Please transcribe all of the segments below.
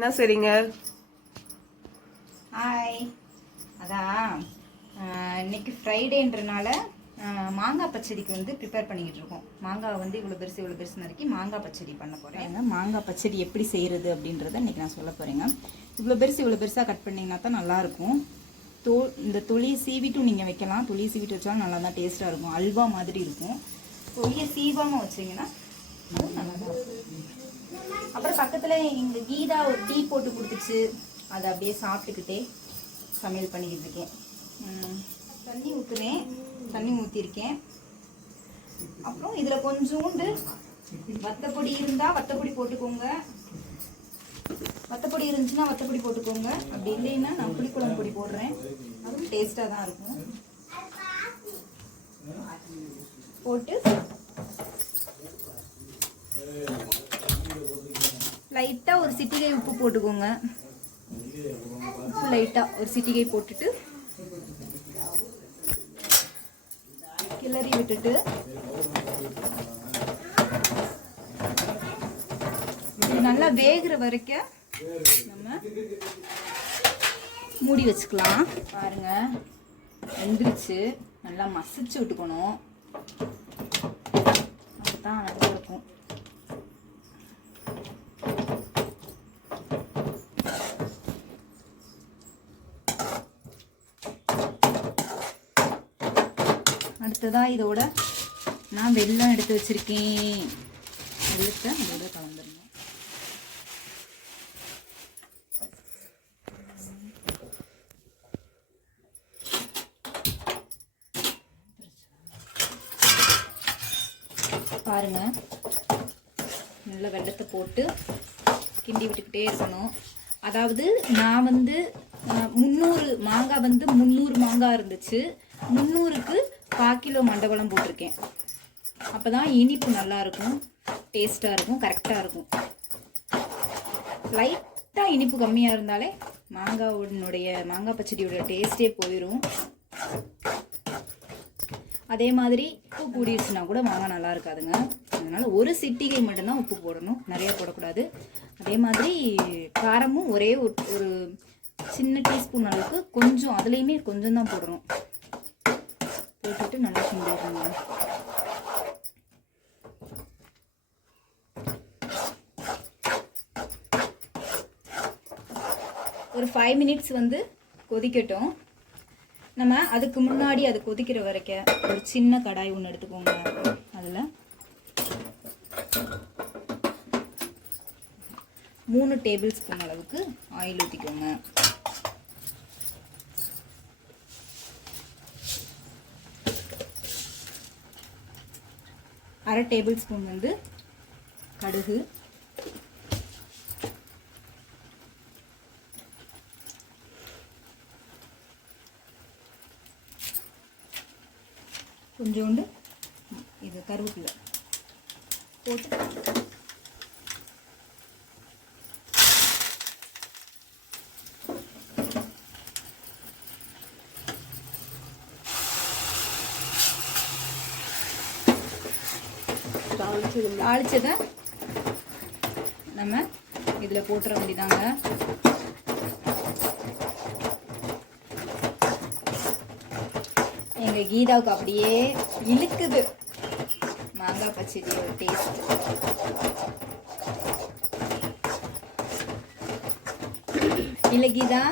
என்ன சரிங்க ஹாய் அதான் இன்னைக்கு ஃப்ரைடேன்றனால மாங்காய் பச்சடிக்கு வந்து ப்ரிப்பேர் பண்ணிக்கிட்டு இருக்கோம் மாங்காய் வந்து இவ்வளோ பெருசு இவ்வளோ பெருசு நறுக்கி மாங்காய் பச்சடி பண்ண போகிறேன் மாங்காய் பச்சடி எப்படி செய்கிறது அப்படின்றத இன்னைக்கு நான் சொல்ல போகிறேங்க இவ்வளோ பெருசு இவ்வளோ பெருசாக கட் பண்ணிங்கன்னா தான் நல்லாயிருக்கும். தோ இந்த தொலியை சீவிட்டும் நீங்கள் வைக்கலாம். தொலியை சீவிட்டு வச்சாலும் நல்லா தான் டேஸ்ட்டாக இருக்கும். அல்வா மாதிரி இருக்கும். தொலியை சீவாமல் வச்சிங்கன்னா அதுவும் நல்லா தான் இருக்கும். அப்புறம் பக்கத்தில் எங்கள் கீதா ஒரு டீ போட்டு கொடுத்துச்சு. அதை அப்படியே சாப்பிட்டுக்கிட்டே சமையல் பண்ணிக்கிட்டு இருக்கேன். தண்ணி ஊற்றுனேன் தண்ணி ஊற்றிருக்கேன் அப்புறம் இதில் கொஞ்சோண்டு வத்தப்பொடி இருந்தால் வத்தப்பொடி போட்டுக்கோங்க. வத்தப்பொடி இருந்துச்சுன்னா வத்தப்பொடி போட்டுக்கோங்க. அப்படி இல்லைன்னா நான் புளிக்குழம்பு பொடி போடுறேன். அதுவும் டேஸ்ட்டாக தான் இருக்கும். போட்டு லைட்டாக ஒரு சிட்டிகை உப்பு போட்டுக்கோங்க. உப்பு லைட்டாக ஒரு சிட்டிகை போட்டுட்டு கிளறி விட்டுட்டு நல்லா வேகிற வரைக்கும் நம்ம மூடி வச்சுக்கலாம். பாருங்க வெந்துருச்சு. நல்லா மசிச்சு விட்டுக்கணும். அதுதான் நல்லா இருக்கும். அடுத்ததா இதோட நான் வெல்லம் எடுத்து வச்சிருக்கேன். வெள்ளத்தை அதோட கலந்துருங்க. பாருங்க. நல்ல வெள்ளத்தை போட்டு கிண்டி விட்டுக்கிட்டே இருக்கணும். அதாவது நான் வந்து முந்நூறு மாங்காய் வந்து முந்நூறு மாங்காய் இருந்துச்சு. முந்நூறுக்கு கால் கிலோ மண்டபலம் போட்டிருக்கேன். அப்போ தான் இனிப்பு நல்லா இருக்கும் டேஸ்ட்டாக இருக்கும் கரெக்டாக இருக்கும். லைட்டாக இனிப்பு கம்மியாக இருந்தாலே மாங்காவுடைய மாங்காய் பச்சடியோட டேஸ்ட்டே போயிடும் அதே மாதிரி உப்பு கூடிடுச்சுன்னா கூட மாங்காய் நல்லா இருக்காதுங்க. அதனால ஒரு சிட்டிகை மட்டும்தான் உப்பு போடணும் நிறைய போடக்கூடாது. அதே மாதிரி காரமும் ஒரே ஒரு ஒரு சின்ன டீஸ்பூன் அளவுக்கு கொஞ்சம் அதுலேயுமே கொஞ்சம் தான் போடணும். போட்டுட்டு நல்லா கிண்டிடுறேங்க ஒரு ஃபைவ் மினிட்ஸ் வந்து கொதிக்கட்டும். நம்ம அதுக்கு முன்னாடி அது கொதிக்கிற வரைக்கும் ஒரு சின்ன கடாய் ஒன்று எடுத்துக்கோங்க அதில். மூணு டேபிள் ஸ்பூன் அளவுக்கு ஆயில் ஊற்றிக்கோங்க அரை டேபிள் ஸ்பூன் வந்து கடுகு. கொஞ்சோண்டு இது கருவேப்பிலை போட்டு தாளிச்சதை நம்ம இதில் போட்டுற வேண்டியதாங்க. எங்கள் கீதாவுக்கு அப்படியே இழுக்குது. மாங்காய் பச்சடியோட டேஸ்ட் இல்லை கீதா?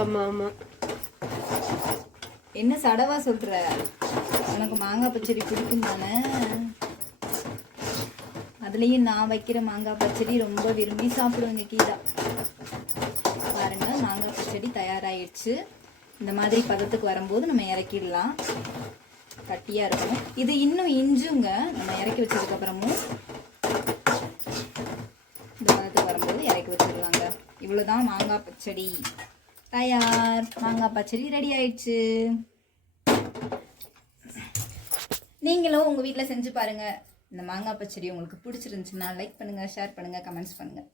ஆமா ஆமா. என்ன சடவா சொல்ற? உனக்கு மாங்காய் பச்சடி பிடிக்கும் தானே அதுலேயும் நான் வைக்கிற மாங்காய் பச்சடி ரொம்ப விரும்பி சாப்பிடுவேங்க கீதா. பாருங்க மாங்காய் பச்சடி தயாராகிடுச்சு இந்த மாதிரி பதத்துக்கு வரும்போது நம்ம இறக்கிடலாம். கட்டியாக இருக்கும். இது இன்னும் இஞ்சுங்க. நம்ம இறக்கி வச்சதுக்கப்புறமும் இந்த பதத்துக்கு வரும்போது இறக்கி வச்சிடலாங்க. இவ்வளோதான் மாங்காய் பச்சடி. தயார். மாங்காய் பச்சடி ரெடி ஆயிடுச்சு. நீங்களும் உங்கள் வீட்டில் செஞ்சு பாருங்கள் இந்த மாங்காய் பச்சடி உங்களுக்கு பிடிச்சிருந்துச்சுன்னா லைக் பண்ணுங்கள் ஷேர் பண்ணுங்கள் கமெண்ட்ஸ் பண்ணுங்கள்